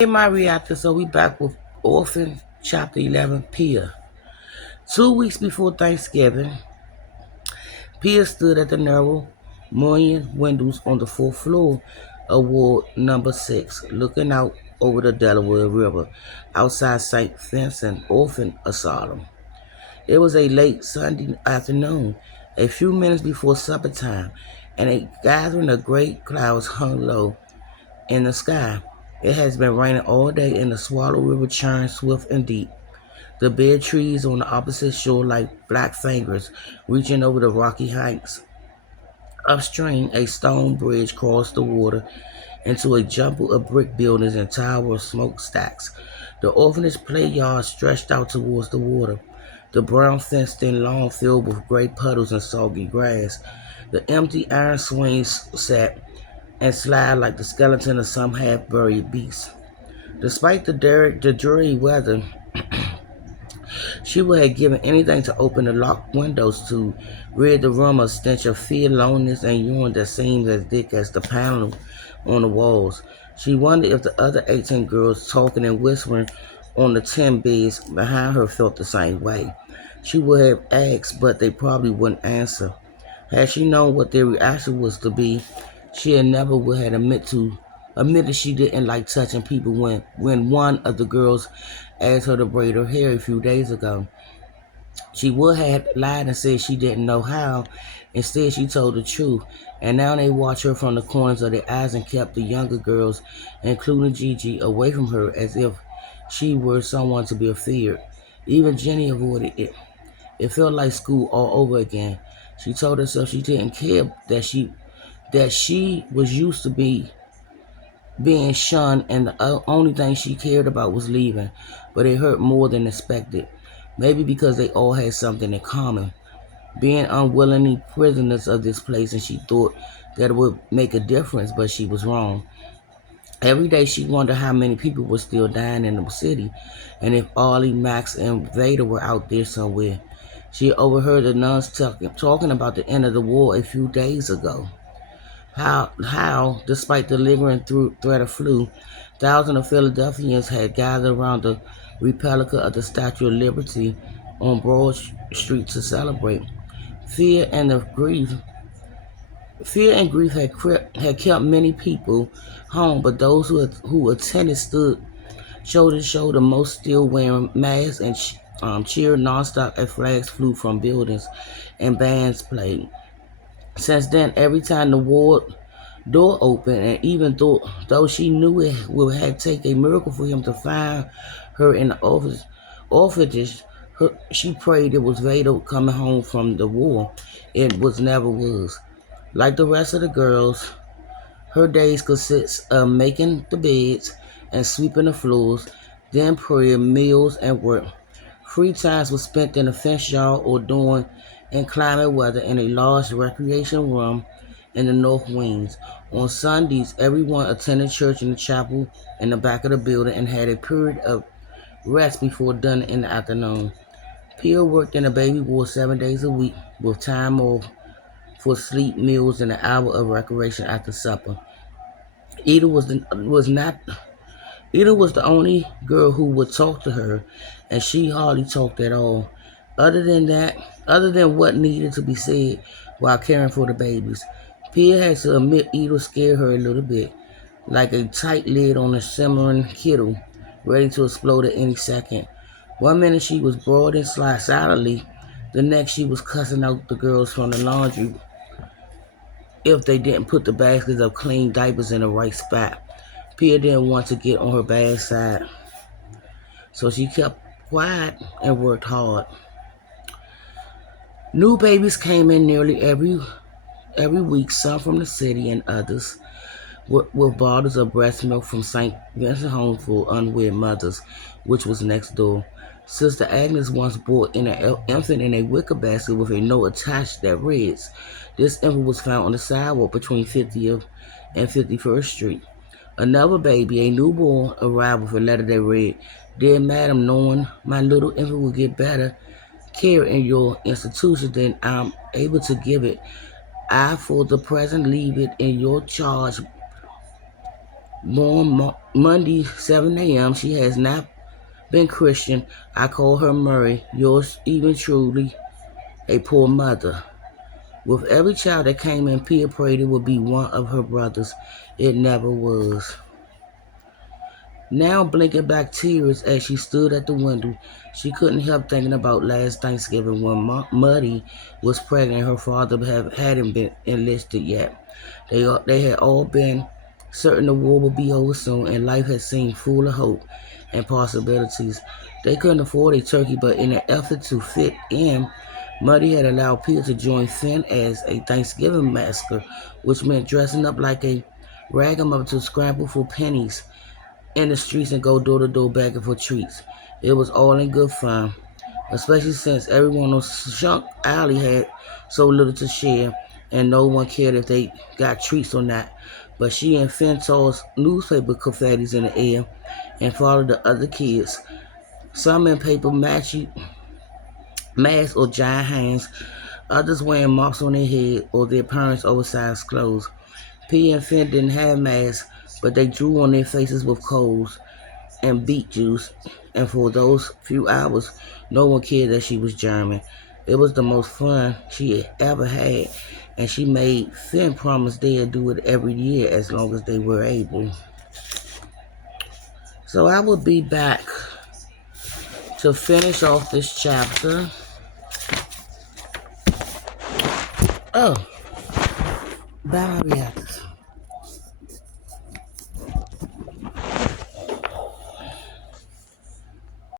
In my reactor, so we back with Orphan Chapter 11, Pia. 2 weeks before Thanksgiving, Pia stood at the narrow mullioned windows on the fourth floor of Ward Number 6, looking out over the Delaware River outside St. Vincent Orphan Asylum. It was a late Sunday afternoon, a few minutes before supper time, and a gathering of great clouds hung low in the sky. It has been raining all day, and the Swallow River churns swift and deep. The bare trees on the opposite shore like black fingers reaching over the rocky heights. Upstream, a stone bridge crossed the water into a jumble of brick buildings and tower of smokestacks. The orphanage play yard stretched out towards the water, the brown fenced-in lawn filled with gray puddles and soggy grass. The empty iron swings sat and slide like the skeleton of some half-buried beast. Despite the dreary weather, she would have given anything to open the locked windows to rid the room of a stench of fear, loneliness, and urine that seemed as thick as the panel on the walls. She wondered if the other 18 girls talking and whispering on the 10 beds behind her felt the same way. She would have asked, but they probably wouldn't answer. Had she known what their reaction was to be, she had never would have admitted she didn't like touching people when one of the girls asked her to braid her hair a few days ago. She would have lied and said she didn't know how. Instead, she told the truth, and now they watched her from the corners of their eyes and kept the younger girls, including Gigi, away from her as if she were someone to be feared. Even Jenny avoided it. It felt like school all over again. She told herself she didn't care that she was used to being shunned, and the only thing she cared about was leaving. But it hurt more than expected. Maybe because they all had something in common, being unwillingly prisoners of this place, and she thought that it would make a difference, but she was wrong. Every day she wondered how many people were still dying in the city, and if Ollie, Max, and Vader were out there somewhere. She overheard the nuns talking about the end of the war a few days ago. How, despite the lingering threat of flu, thousands of Philadelphians had gathered around the replica of the Statue of Liberty on Broad Street to celebrate. Fear and the grief, Fear and grief had kept many people home, but those who attended stood shoulder to shoulder, most still wearing masks and cheered nonstop as flags flew from buildings and bands played. Since then, every time the ward door opened, and even though she knew it would have taken a miracle for him to find her in the orphanage, she prayed it was Vado coming home from the war. It never was. Like the rest of the girls, her days consist of making the beds and sweeping the floors, then prayer, meals, and work. Free times were spent in the fence yard or doing inclement weather in a large recreation room in the north wings. On Sundays, everyone attended church in the chapel in the back of the building and had a period of rest before dinner in the afternoon. Pia worked in a baby ward 7 days a week with time off for sleep, meals, and an hour of recreation after supper. Ida was the only girl who would talk to her, and she hardly talked at all. Other than that, other than what needed to be said while caring for the babies, Pia had to admit Ida scared her a little bit, like a tight lid on a simmering kettle, ready to explode at any second. One minute she was brooding silently, the next she was cussing out the girls from the laundry if they didn't put the baskets of clean diapers in the right spot. Pia didn't want to get on her bad side, so she kept quiet and worked hard. New babies came in nearly every week, some from the city and others with bottles of breast milk from St. Vincent Home for Unwed Mothers, which was next door. Sister Agnes once brought in an infant in a wicker basket with a note attached that reads, "This infant was found on the sidewalk between 50th and 51st Street." Another baby, a newborn, arrived with a letter that read, "Dear Madam, knowing my little infant will get better care in your institution than I'm able to give it, I for the present leave it in your charge, Born Monday, 7 a.m. She has not been Christian. I call her Murray, yours even truly, a poor mother. With every child that came in, Pia prayed it would be one of her brothers. It never was. Now blinking back tears as she stood at the window, she couldn't help thinking about last Thanksgiving when Muddy was pregnant. Her father hadn't been enlisted yet. They had all been certain the war would be over soon, and life had seemed full of hope and possibilities. They couldn't afford a turkey, but in an effort to fit in, Muddy had allowed Peter to join Finn as a Thanksgiving massacre, which meant dressing up like a ragamuffin to scramble for pennies in the streets and go door to door begging for treats. It was all in good fun, especially since everyone on Shunk Alley had so little to share and no one cared if they got treats or not. But she and Finn tossed newspaper confettis in the air and followed the other kids, some in paper masks or giant hands, others wearing mops on their head or their parents' oversized clothes. P and Finn didn't have masks, but they drew on their faces with coals and beet juice, and for those few hours, no one cared that she was German. It was the most fun she had ever had, and she made Finn promise they'd do it every year as long as they were able. So I will be back to finish off this chapter. Oh, bye, Maria.